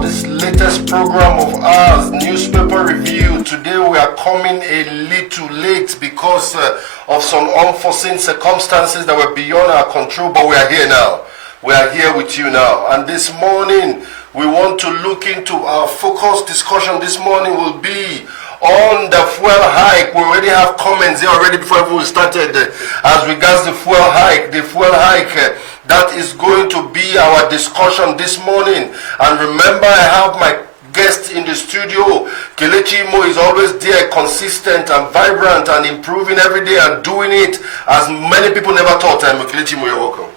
for this latest program of ours, Newspaper Review. Today we are coming a little late because of some unforeseen circumstances that were beyond our control, but we are here now. We are here with you now. And this morning, we want to look into our focused discussion. This morning will be on the fuel hike. We already have comments here already before we started as regards the fuel hike. The fuel hike, that is going to be our discussion this morning. And remember, I have my guest in the studio. Kelechi Imo is always there, consistent and vibrant and improving every day and doing it as many people never thought. Kelechi Imo, you're welcome.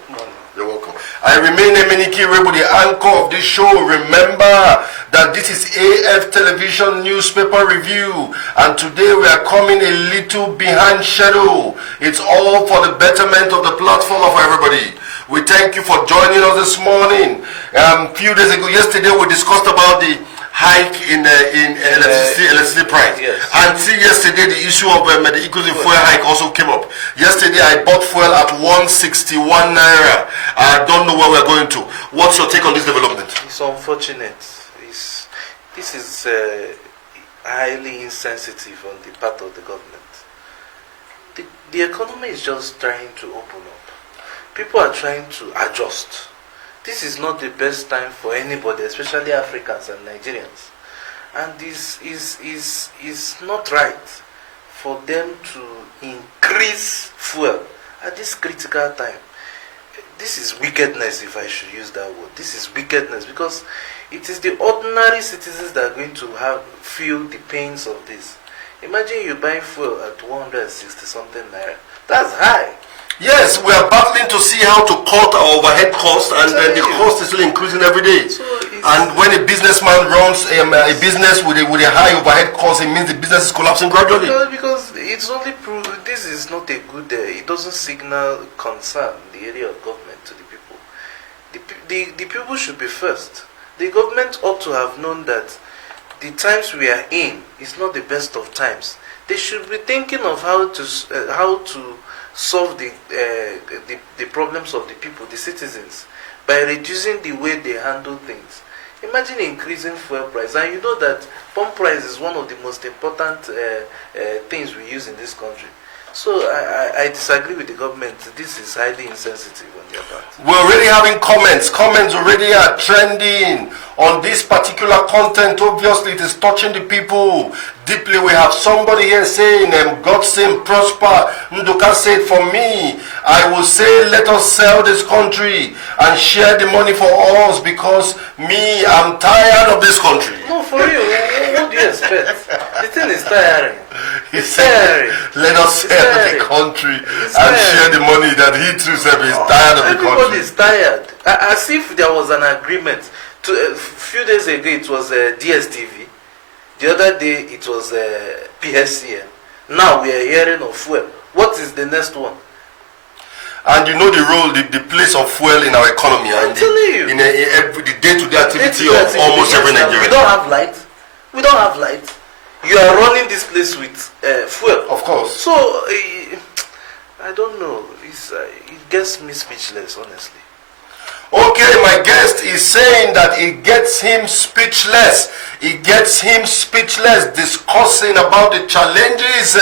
You're welcome. I remain Emeniki Rebo, the anchor of this show. Remember that this is AF Television Newspaper Review, and today we are coming a little behind schedule. It's all for the betterment of the platform of everybody. We thank you for joining us this morning. A few days ago, yesterday, we discussed about the hike in electricity price. Yes. Until yesterday, the issue of the equity fuel hike also came up. Yesterday, I bought fuel at 161 naira. I don't know where we're going to. What's your take on this development? It's unfortunate. This is highly insensitive on the part of the government. The economy is just trying to open up. People are trying to adjust. This is not the best time for anybody, especially Africans and Nigerians. And this is not right for them to increase fuel at this critical time. This is wickedness, if I should use that word. This is wickedness because it is the ordinary citizens that are going to feel the pains of this. Imagine you buy fuel at 160 something naira. That's high. Yes, we are battling to see how to cut our overhead costs, and then the cost is still increasing every day. So and when a businessman runs a business with a high overhead cost, it means the business is collapsing gradually. Because it's only proof this is not a good. It doesn't signal concern in the area of government to the people. The people should be first. The government ought to have known that the times we are in is not the best of times. They should be thinking of how to solve the problems of the people, the citizens, by reducing the way they handle things. Imagine increasing fuel price, and you know that pump price is one of the most important things we use in this country. So I disagree with the government. This is highly insensitive on their part. We're already having comments. Comments already are trending on this particular content. Obviously, it is touching the people deeply. We have somebody here saying, God save prosper. Nduka said, for me, I will say, let us sell this country and share the money for us because me, I'm tired of this country. No, for you. What do you expect? The thing is tiring. He said, let us sell the country and share the money that he too said is tired of the country. Everybody is tired. As if there was an agreement. A few days ago it was DSTV. The other day it was PSCN. Now we are hearing of fuel. What is the next one? And you know the role, the place of fuel in our economy and in the day-to-day activity of almost every Nigerian. We don't have light. We don't have light. You are running this place with fuel. Of course. So, I don't know. It gets me speechless, honestly. Okay, my guest is saying that it gets him speechless. It gets him speechless discussing about the challenges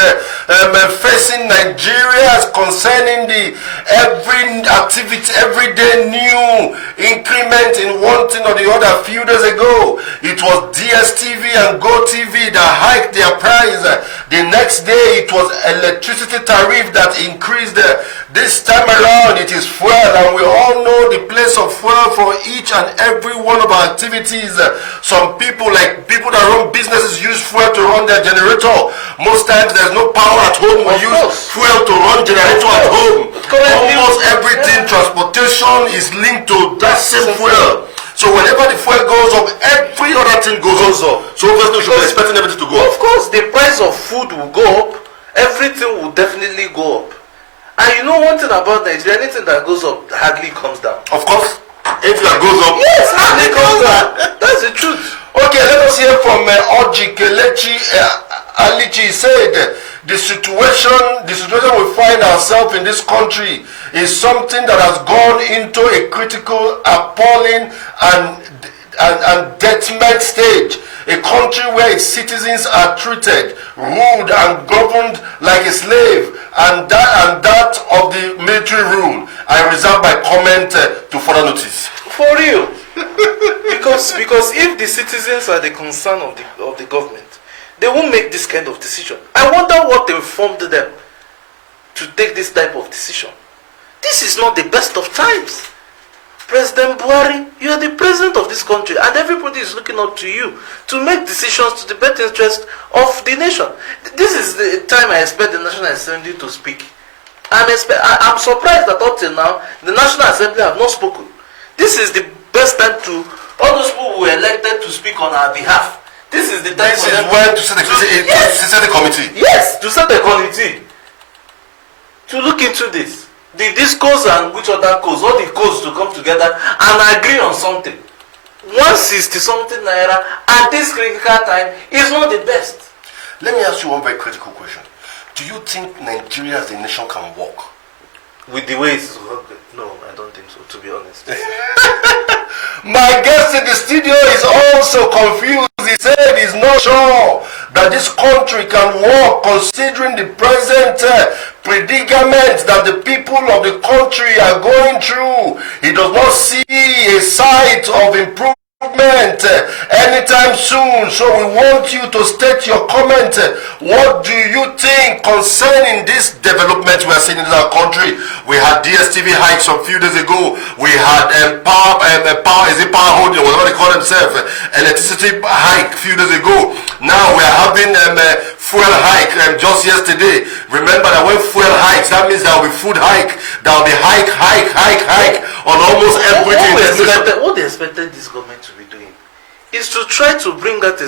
facing Nigeria concerning the every activity, everyday new increment in one thing or the other. A few days ago, it was DSTV and GoTV that hiked their price. The next day, it was electricity tariff that increased. This time around, it is fuel, and we all know the place of fuel for each and every one of our activities. Some people that run businesses use fuel to run their generator. Most times there's no power at home. We use fuel to run generator at home. Almost everything, transportation is linked to that same fuel. So whenever the fuel goes up, every other thing goes up. So obviously we should be expecting everything to go up. Of course, the price of food will go up. Everything will definitely go up. And you know one thing about Nigeria, anything that goes up hardly comes down. Of course. Anything that goes up, yes, hardly comes down. That's the truth. Okay, let us hear from Oji Kelechi Alichi. Said the situation we find ourselves in this country is something that has gone into a critical, appalling, and and detriment stage. A country where its citizens are treated, ruled, and governed like a slave, and that of the military rule. I reserve my comment to further notice. For real. because if the citizens are the concern of the government, they won't make this kind of decision. I wonder what informed them to take this type of decision. This is not the best of times. President Buhari, you are the president of this country, and everybody is looking up to you to make decisions to the best interest of the nation. This is the time I expect the National Assembly to speak. I'm surprised that up till now, the National Assembly have not spoken. This is the best time to, all those people who were elected to speak on our behalf. This is the time This is when to set the committee. Yes, to set a committee to look into this. This cause and which other cause, all the cause to come together and agree on something. 160 something naira at this critical time is not the best. Let me ask you one very critical question. Do you think Nigeria as a nation can work? With the way it's working? No, I don't think so, to be honest. My guest in the studio is also confused. He said he's not sure that this country can work considering the present predicament that the people of the country are going through. He does not see a sight of improvement anytime soon. So we want you to state your comment. What do you think concerning this development we are seeing in our country? We had DSTV hikes a few days ago. We had power holding, whatever they call themselves, electricity hike a few days ago. Now we are having fuel hike just yesterday. Remember that when fuel hikes, that means there will be food hike. There will be hike on almost everything. What they expected this government to be doing is to try to bring that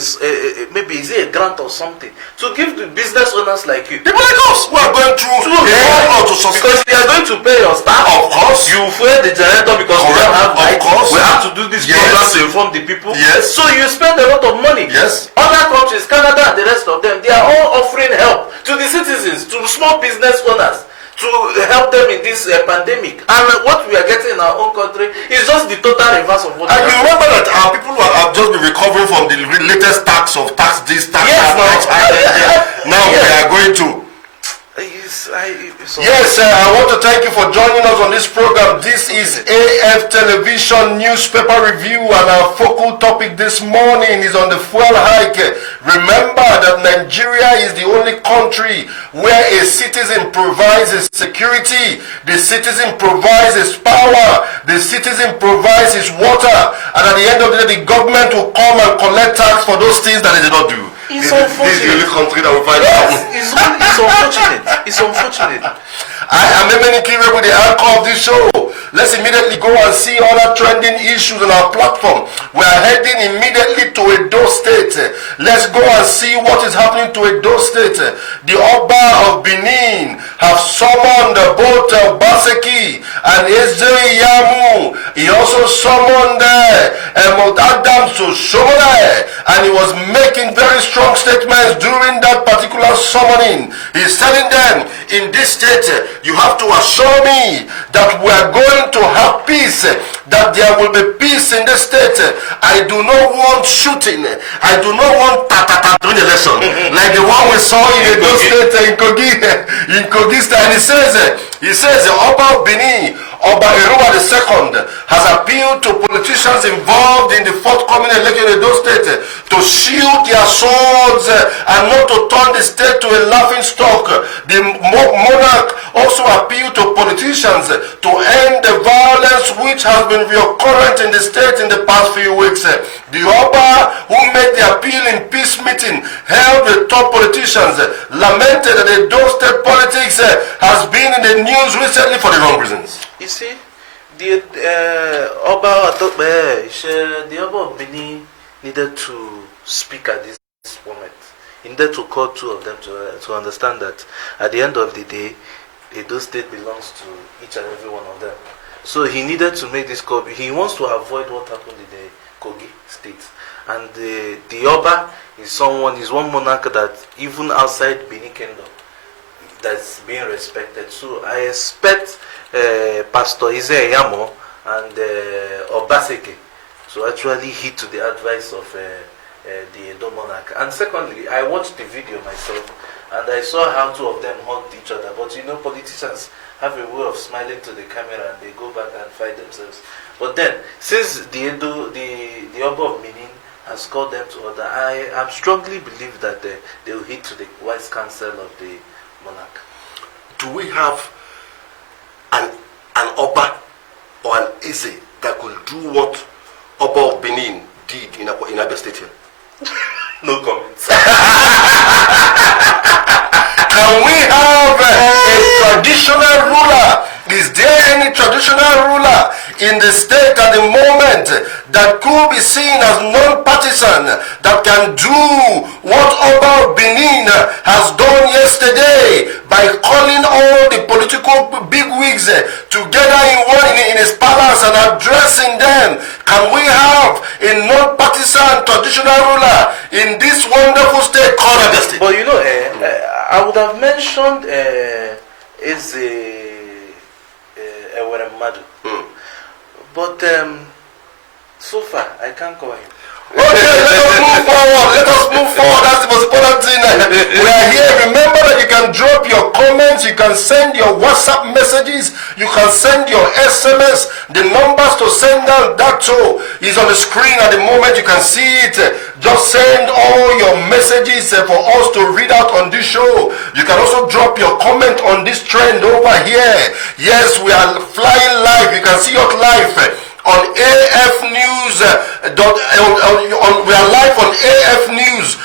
maybe is it a grant or something to give the business owners like you. People like us who are going through because they are going to pay your staff. Of course. You fuel the generator because we don't have light. We have to do this program to inform the people. Yes. So you spend a lot of money. Yes. Other countries, Canada and the rest of them, they are all offering help to the citizens, to small business owners, to help them in this pandemic. And what we are getting in our own country is just the total reverse of what. And you remember that our people have just been recovering from the latest tax this, tax that. Now we are going to. Yes, I want to thank you for joining us on this program. This is AF Television Newspaper Review, and our focal topic this morning is on the fuel hike. Remember that Nigeria is the only country where a citizen provides his security, the citizen provides his power, the citizen provides his water, and at the end of the day, the government will come and collect tax for those things that they did not do. It's unfortunate. This is the only country that will find out. It's unfortunate. It's unfortunate. I am Emeni Kire with the anchor of this show. Let's immediately go and see other trending issues on our platform. We are heading immediately to Edo State. Let's go and see what is happening to Edo State. The Oba of Benin have summoned both Baseki and Yamu. He also summoned Adams to Shomone, and he was making very strong statements during that particular summoning. He's telling them, in this state, you have to assure me that we are going to have peace, that there will be peace in the state. I do not want shooting. I do not want during the election like the one we saw in Edo State in Kogi State. He says the Oba of Benin, Oba Eruwa II, has appealed to politicians involved in the forthcoming election in Edo State to shield their swords and not to turn the state to a laughing stock. The monarch also appealed to politicians to end the violence which has been recurrent in the state in the past few weeks. The Oba, who made the appeal in peace meeting held with top politicians, lamented that the Edo State politics has been in the news recently for the wrong reasons. You see, the Oba of Benin needed to speak at this moment. He needed to call two of them to understand that at the end of the day, Edo State belongs to each and every one of them. So he needed to make this call. He wants to avoid what happened in the Kogi State. And the Oba is one monarch that even outside Benin Kingdom, that's being respected. So I expect Pastor Yamo and Obaseke to actually heed to the advice of the Edo monarch. And secondly, I watched the video myself, and I saw how two of them hugged each other. But you know, politicians have a way of smiling to the camera, and they go back and fight themselves. But then, since the Oba of Benin has called them to order, I am strongly believe that they will heed to the wise counsel of the monarch. Do we have an Oba or an Eze that could do what Oba of Benin did in Abia State here? No comments. Can we have a traditional ruler? Is there any traditional ruler in the state at the moment that could be seen as non-partisan, that can do what Oba of Benin has done yesterday by calling all the political bigwigs together in his palace and addressing them? Can we have a non-partisan traditional ruler in this wonderful state called Abia State? But you know, I would have mentioned is Madu. But so far, I can't call him. Okay, let us move forward. Let us move forward. That's the most important thing. We are here. Remember that you can drop your comments. You can send your WhatsApp messages. You can send your SMS. The numbers to send out that too is on the screen at the moment. You can see it. Just send all your messages for us to read out on this show. You can also drop your comment on this trend over here. Yes, we are flying live. You can see us live on AF News. We are live on AF News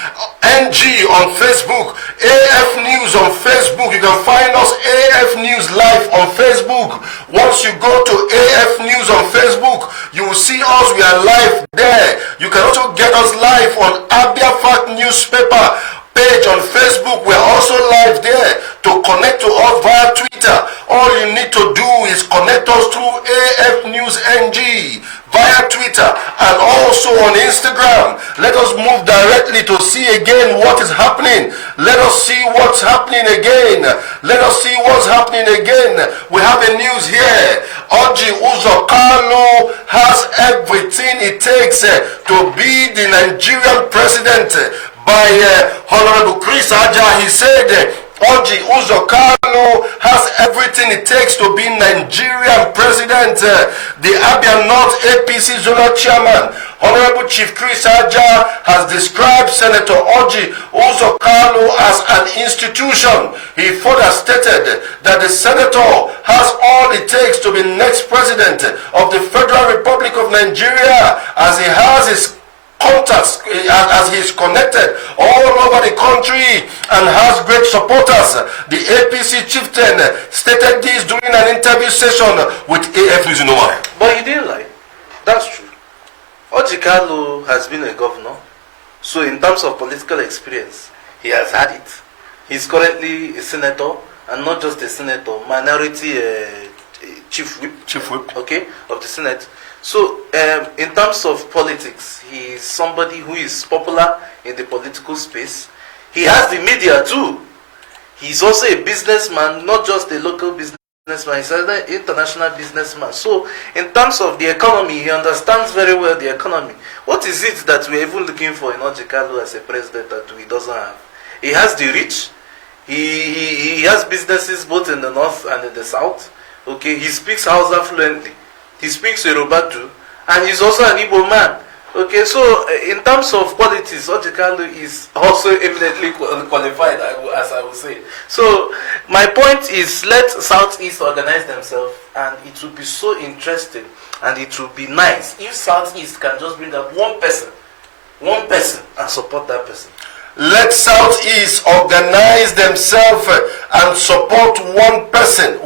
NG on Facebook. AF News on Facebook. You can find us AF News live on Facebook. Once you go to AF News on Facebook, you will see us. We are live there. You can also get us live on Abia Fact newspaper page on Facebook. We are also live there. To connect to us via Twitter, all you need to do is connect us through AF News NG via Twitter and also on Instagram. Let us move directly to see again what is happening. Let us see what's happening again. Let us see what's happening again. We have a news here. Orji Uzor Kalu has everything it takes to be the Nigerian president. By Honorable Chris Aja, he said Orji Uzor Kalu has everything it takes to be Nigerian president. The Abia North APC zonal chairman, Honorable Chief Chris Aja, has described Senator Orji Uzor Kalu as an institution. He further stated that the senator has all it takes to be next president of the Federal Republic of Nigeria, as he has his contacts, as he is connected all over the country and has great supporters. The APC chieftain stated this during an interview session with AF News in Oman. But he didn't lie. That's true. Orji Kalu has been a governor, so in terms of political experience, he has had it. He's currently a senator, and not just a senator, minority chief whip, okay, of the Senate. So, in terms of politics, he is somebody who is popular in the political space. He has the media too. He's also a businessman, not just a local businessman, he's an international businessman. So, in terms of the economy, he understands very well the economy. What is it that we're even looking for in Orji Kalu as a president that he doesn't have? He has the reach. He has businesses both in the north and in the south. Okay, he speaks Hausa fluently. He speaks Yoruba too, and he's also an Igbo man. Okay, so in terms of politics, Orji Kalu is also eminently qualified, as I would say. So my point is, let Southeast organize themselves, and it will be so interesting, and it will be nice if Southeast can just bring up one person, and support that person. Let Southeast organize themselves and support one person.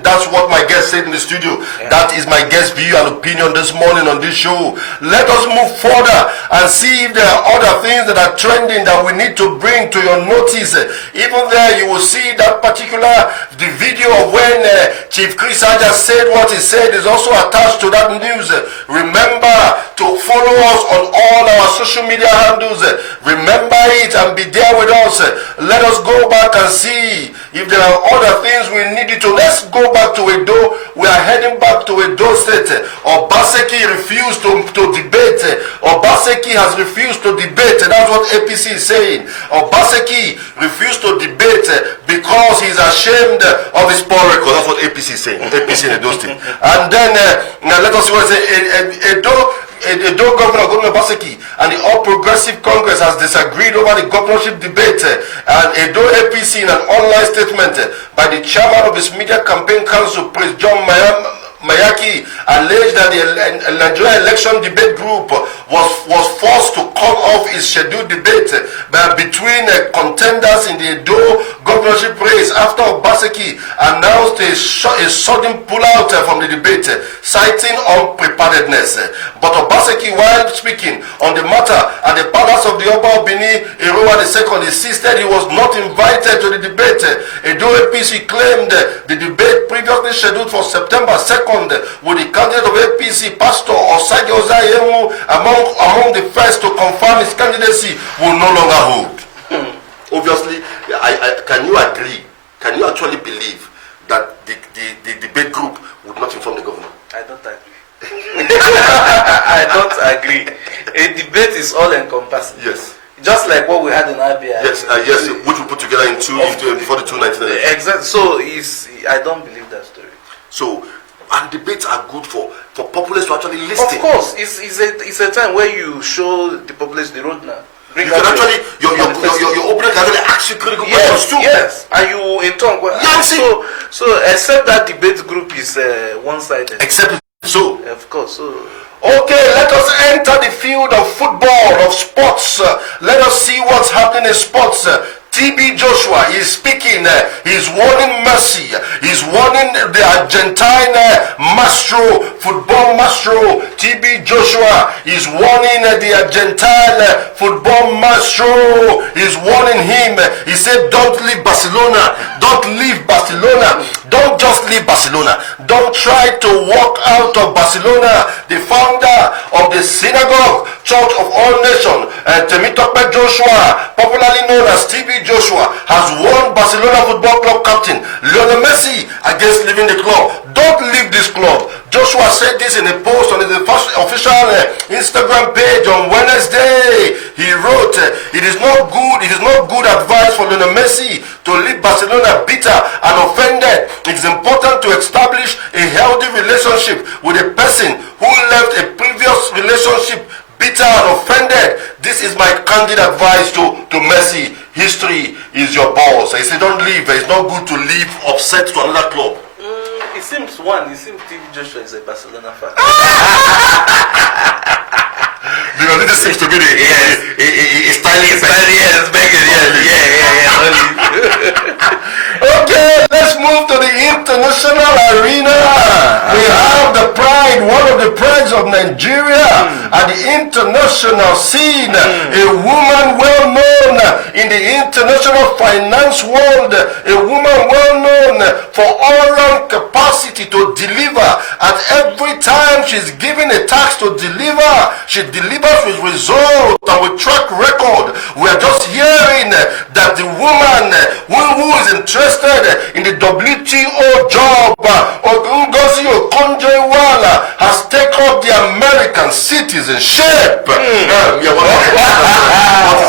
That's what my guest said in the studio. Yeah. That is my guest view and opinion this morning on this show. Let us move further and see if there are other things that are trending that we need to bring to your notice. Even there, you will see that the video of when Chief Chris Aja said what he said is also attached to that news. Remember to follow us on all our social media handles. Remember it and be there with us. Let us go back and see if there are other things we needed to. Let's go back to Edo we are heading back to Edo State. Obaseki refused to debate. Obaseki has refused to debate. That's what APC is saying. Obaseki refused to debate because he's ashamed of his poor record. That's what APC is saying. APC in Edo State. And then, now let us see what it says. Edo Governor Obaseki and the All Progressive Congress has disagreed over the governorship debate, and Edo APC in an online statement by the chairman of his media campaign council, Prince John Mayaki, alleged that the Nigeria election debate group was forced to call off its scheduled debate between contenders in the Edo governorship race after Obaseki announced a sudden pullout from the debate, citing unpreparedness. But Obaseki, while speaking on the matter at the palace of the Oba Obini Iruwa II, insisted he was not invited to the debate. Edo APC claimed the debate previously scheduled for September 2nd with the candidate of APC, Pastor Osage Ozayemu, among the first to confirm his candidacy, will no longer hold. Obviously, can you agree? Can you actually believe that the debate group would not inform the governor? I don't agree. I don't agree. A debate is all encompassing. Yes. Just like what we had in RBI. Yes, yes, which we put together before the 219 election. Exactly. So I don't believe that story. So, and debates are good for populace to actually listen. Of course, it's a time where you show the populace the road now. You can actually your opponent can actually ask you critical questions too. Yes, and you in turn. So except that debate group is one-sided. Except so. Of course. So. Okay, let us enter the field of football, of sports. Let us see what's happening in sports. TB Joshua is speaking. He's warning Messi. He's warning the Argentine maestro, football maestro. TB Joshua is warning the Argentine football maestro. He's warning him. He said, don't leave Barcelona. Don't leave Barcelona. Don't just leave Barcelona. Don't try to walk out of Barcelona. The founder of the Synagogue Church of All Nations, Temitope Joshua, popularly known as TB Joshua, has warned Barcelona Football Club captain Lionel Messi against leaving the club. Don't leave this club. Joshua said this in a post on his official Instagram page on Wednesday. He wrote, it is not good advice for Lionel Messi to leave Barcelona bitter and offended. It is important to establish a healthy relationship with a person who left a previous relationship bitter and offended. This is my candid advice to Messi. History is your boss. He said, don't leave. It's not good to leave upset to another club. It seems TV Joshua is a Barcelona fan. Because this seems to be a styling. Okay, let's move to the international arena. We have the pride, one of the prides of Nigeria at the international scene. A woman well known in the international finance world. A woman well known for all-round capacity to deliver. At every time she's given a task to deliver, she delivers with results and with track record. We are just hearing that the woman who is interested in the WTO job, Ngozi Okonjo-Iweala, has taken up the American citizenship. What is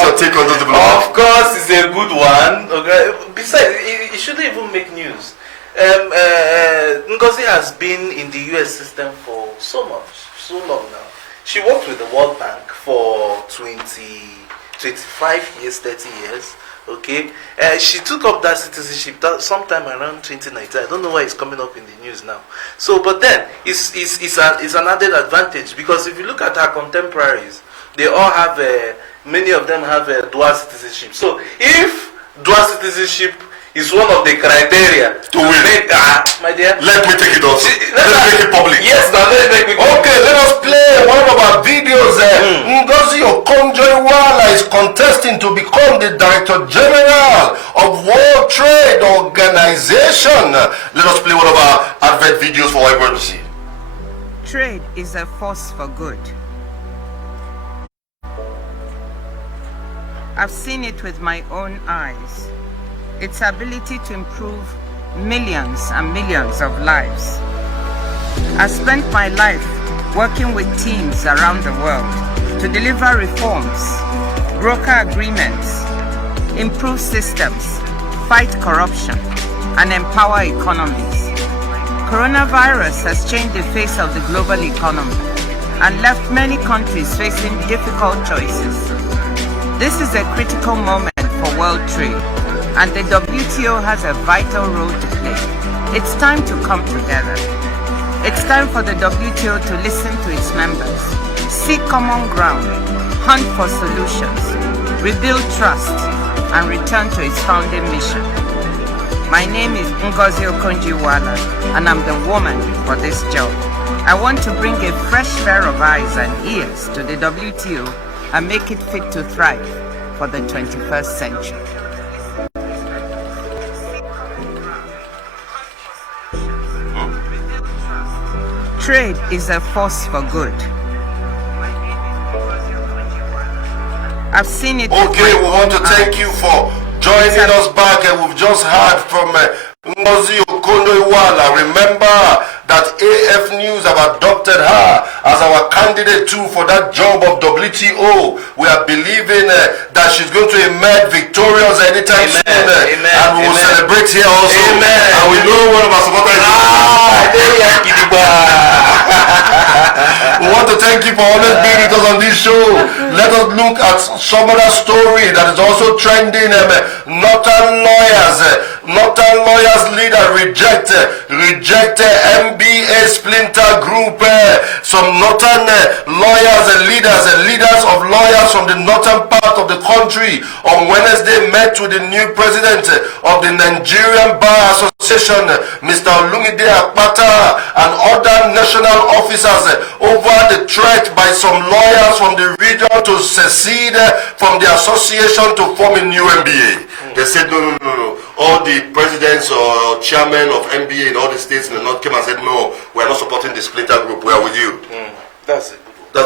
your take on this development? Of course, it's a good one. Okay. Besides, it shouldn't even make news. Ngozi has been in the US system for so long now. She worked with the World Bank for 25 years, 30 years. Okay, she took up that citizenship sometime around 2019. I don't know why it's coming up in the news now. So, but then it's an added advantage, because if you look at her contemporaries, they all have many of them have a dual citizenship. So, if dual citizenship is one of the criteria to win, my dear, let me take it also. Let me make it public. Yes, now let me make it public. Okay, let us play one of our videos. Ngozi Okonjo-Iweala is contesting to become the Director General of World Trade Organization. Let us play one of our advert videos for everyone to see. Trade is a force for good. I've seen it with my own eyes. Its ability to improve millions and millions of lives. I spent my life working with teams around the world to deliver reforms, broker agreements, improve systems, fight corruption, and empower economies. Coronavirus has changed the face of the global economy and left many countries facing difficult choices. This is a critical moment for world trade, and the WTO has a vital role to play. It's time to come together. It's time for the WTO to listen to its members, seek common ground, hunt for solutions, rebuild trust, and return to its founding mission. My name is Ngozi Okonjo-Iweala, and I'm the woman for this job. I want to bring a fresh pair of eyes and ears to the WTO and make it fit to thrive for the 21st century. Trade is a force for good. I've seen it. Okay, we want to thank you for joining us back, and we've just heard from Ngozi Okonjo-Iweala. Remember that AF News have adopted her as our candidate too for that job of WTO. We are believing that she's going to emerge victorious anytime soon. And we will celebrate here also. And we know one of our supporters We want to thank you for always being with us on this show. Let us look at some other story that is also trending. Northern lawyers leader reject MBA splinter group. Some northern lawyers and leaders of lawyers from the northern part of the country on Wednesday met with the new president of the Nigerian Bar Association, Mr. Olumide Akpata, and other national officers over the threat by some lawyers from the region to secede from the association to form a new MBA. They said no. All the presidents or chairmen of MBA in all the states in the north came and said no, we are not supporting the splinter group, we are with you. That's a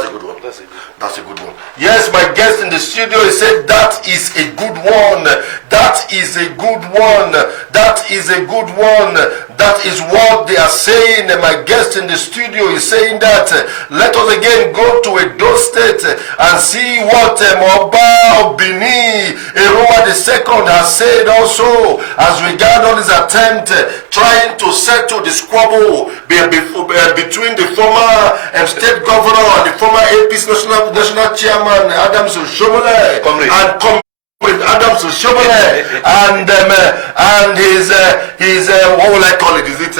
good one. That's a good one. That's a good one. Yes, my guest in the studio, he said that is a good one. That is a good one. That is a good one. That is what they are saying. My guest in the studio is saying that. Let us again go to Edo State and see what Oba Obini Erowa II has said also as regard all his attempt trying to settle the squabble between the former state governor and the former APC national chairman Adams Oshomole and with Adams Oshomole and his what will I call it? Is it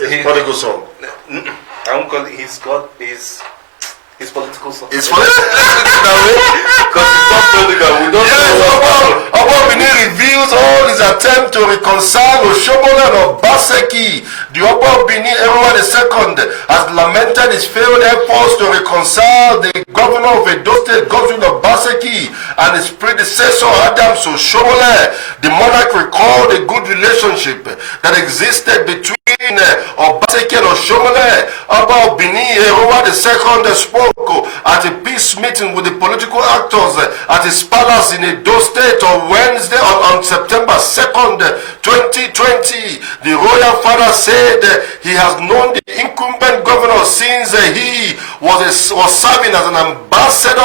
his prodigal son? I won't call it his political son. It's political because it's not political. We don't know. Obabini reveals all his attempt to reconcile Oshomole and Obaseki. The Obabini Erowa II has lamented his failed efforts to reconcile the governor of Edo State, Godwin Obaseki, and his predecessor Adams Oshomole. The monarch recalled a good relationship that existed between Obaseki and Oshomole. Obabini Erowa II spoke at a peace meeting with the political actors at his palace in Edo State on Wednesday, on September 2nd, 2020. The royal father said he has known the incumbent governor since he was serving as an ambassador.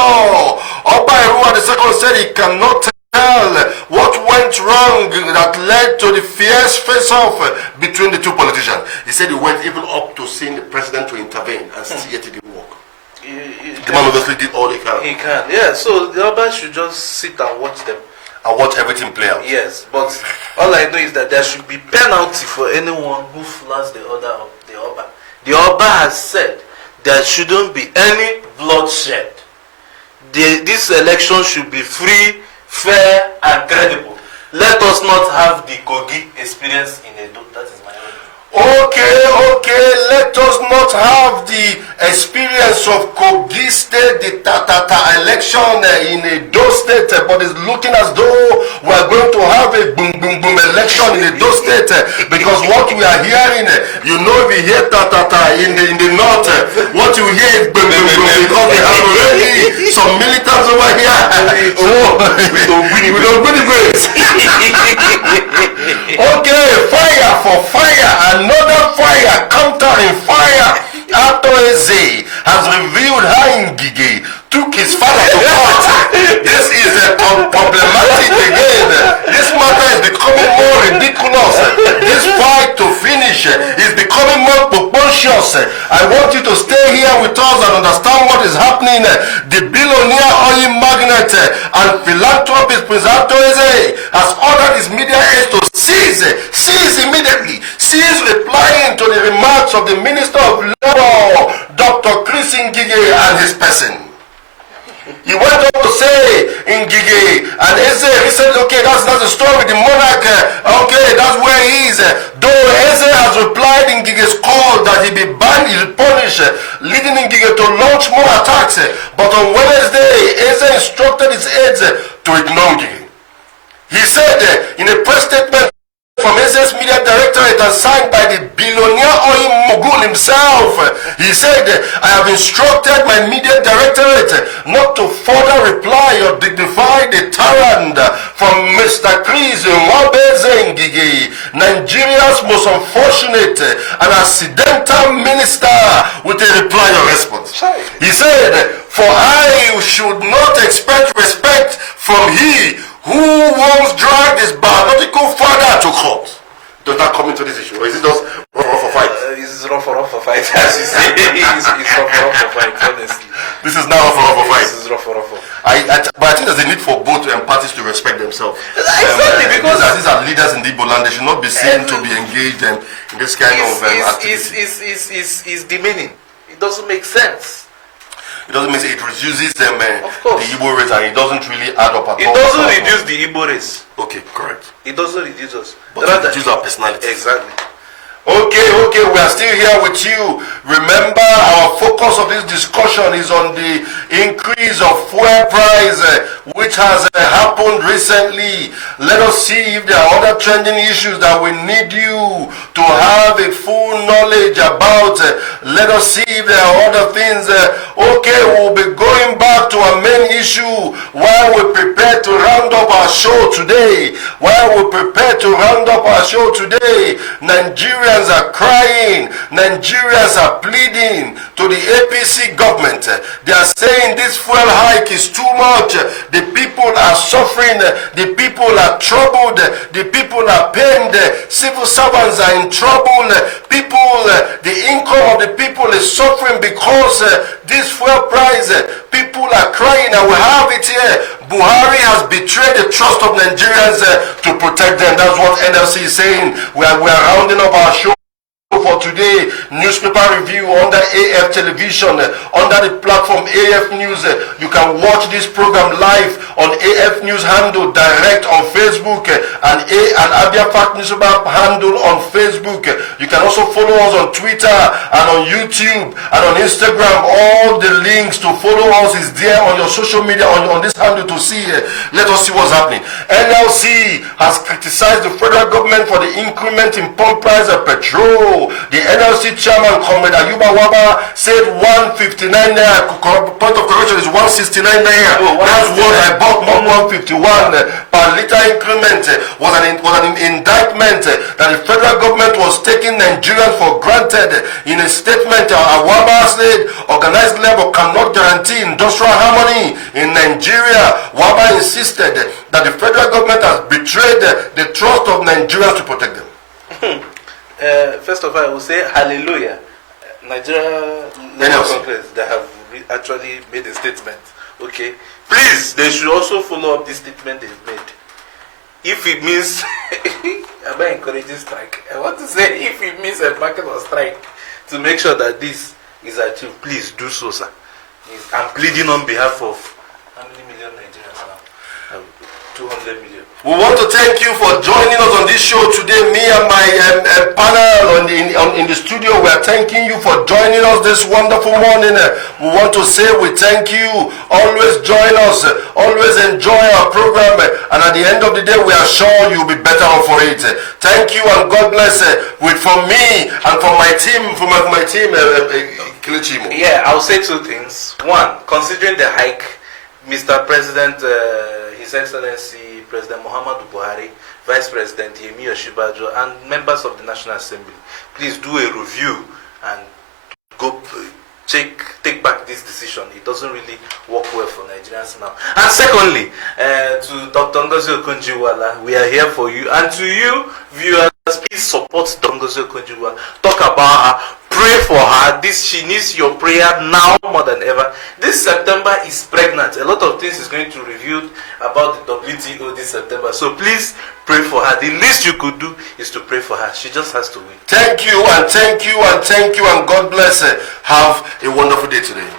Oba Erowa II said he cannot tell what went wrong that led to the fierce face-off between the two politicians. He said he went even up to seeing the president to intervene, and yet it didn't work. The man obviously did all he can. He can, yeah. So the Oba should just sit and watch them. And watch everything play out. Yes, but all I know is that there should be penalty for anyone who flouts the order of the Oba. The Oba has said there shouldn't be any bloodshed. This election should be free, fair, and credible. Let us not have the Kogi experience in Edo. That is my own. Okay, let us not have the experience of Kogi State, the election in Edo State, but it's looking as though we are going to have a boom election in Edo State, because what we are hearing, you know, if you hear in the north, what you hear is boom, because we have already some militants over here. We don't win the grace. Okay, fire for fire, another fire fire, countering fire. Actor Eze has revealed how Ngige took his father to court. This is problematic again. This matter is becoming more ridiculous. This fight to finish is becoming more precocious. I want you to stay here with us and understand what is happening. The billionaire oil magnate and philanthropist Prince Actor Eze has ordered his media aides to cease immediately, cease replying to the remarks of the Minister of Labour, Dr. Chris Ngige, and his person. He went on to say Ngige and Eze, he said, okay, that's the story with the monarch, okay, that's where he is. Though Eze has replied in Ngige's call that he be banned, he will punish, leading Ngige to launch more attacks. But on Wednesday, Eze instructed his aides to ignore Ngige. He said in a press statement from Eze's media directorate and signed by the billionaire oil mogul himself, he said, I have instructed my media directorate not to further reply or dignify the tyrant from Mr. Chris Nwabeze Ngige, Nigeria's most unfortunate and accidental minister, with a reply or response. He said, for I should not expect respect from he who once dragged his biological father to court. Does that come into this issue, or is it just rough for fight? It's rough for fight, as you say. It's rough for fight, honestly. This is now rough for fight. This is rough for but I think there's a need for both parties to respect themselves. Exactly, because these are leaders in the Igbo land. They should not be seen to be engaged in this kind of activity. It's demeaning. It doesn't make sense. It doesn't make sense. It reduces them, the Of course. Igbo race, and it doesn't really add up at all. It doesn't reduce the Igbo race. Okay, correct. It doesn't reduce us. But it reduces our personality. Exactly. Okay, we are still here with you. Remember, our focus of this discussion is on the increase of fuel price, which has happened recently. Let us see if there are other trending issues that we need you to have a full knowledge about. Let us see if there are other things. Okay, we'll be going back to our main issue while we prepare to round up our show today. Nigerians are crying. Nigerians are pleading to the APC government. They are saying this fuel hike is too much. The people are suffering. The people are troubled. The people are pained. Civil servants are in trouble. The income of the people is suffering because this fuel price. People are crying, and we have it here. Buhari has betrayed the trust of Nigerians to protect them. That's what NLC is saying. We are rounding up our show for today. Newspaper review under AF television, under the platform AF News. You can watch this program live on AF News handle direct on Facebook and Abia Fact newspaper handle on Facebook. You can also follow us on Twitter and on YouTube and on Instagram. All the links to follow us is there on your social media on this handle to see. Let us see what's happening. NLC has criticized the federal government for the increment in pump price of petrol. The NLC chairman, Comrade Ayuba Waba, said 159 naira. Point of correction is 169 naira. That's what I bought, not 151 per liter increment. Was an indictment that the federal government was taking Nigerians for granted. In a statement, Waba said organized labor cannot guarantee industrial harmony in Nigeria. Waba insisted that the federal government has betrayed the trust of Nigerians to protect them. First of all, I will say hallelujah. Nigeria Congress, they have actually made a statement. Okay, please, they should also follow up this statement they've made. If it means, am I encouraging strike? I want to say, if it means a market or strike to make sure that this is achieved, please do so, sir. I'm pleading on behalf of how many million Nigerians now? 200 million. We want to thank you for joining us on this show today. Me and my panel in the studio, we are thanking you for joining us this wonderful morning. We want to say we thank you. Always join us. Always enjoy our program. And at the end of the day, we are sure you'll be better off for it. Thank you and God bless. From me and from my team, Kilichimo. Yeah, I'll say two things. One, considering the hike, Mr. President, His Excellency President Muhammadu Buhari, Vice President Yemi Osinbajo, and members of the National Assembly, please do a review and go take back this decision. It doesn't really work well for Nigerians now. And secondly, to Dr. Ngozi Okonjo-Iweala, we are here for you. And to you, viewers, please support Dr. Ngozi Okonjo-Iweala. Talk about her. Pray for her. She needs your prayer now more than ever. This September is pregnant. A lot of things is going to be revealed about the WTO this September. So please pray for her. The least you could do is to pray for her. She just has to win. Thank you, and thank you, and thank you, and God bless her. Have a wonderful day today.